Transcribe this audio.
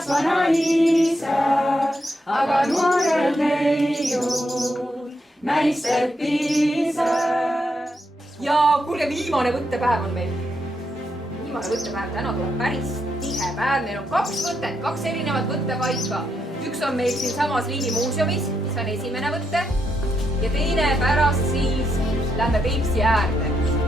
armas vanaisa, aga noorel neiul naistel piisab. Ja kuulge, viimane võttepäev on meil. Viimane võttepäev, täna tuleb päris tihe päev. Meil on 2 võtet, 2 erinevat võttepaika. Üks on meil siin samas Liivimuuseumis, mis on esimene võte. Ja teine pärast siis lähme Peipsi äärde.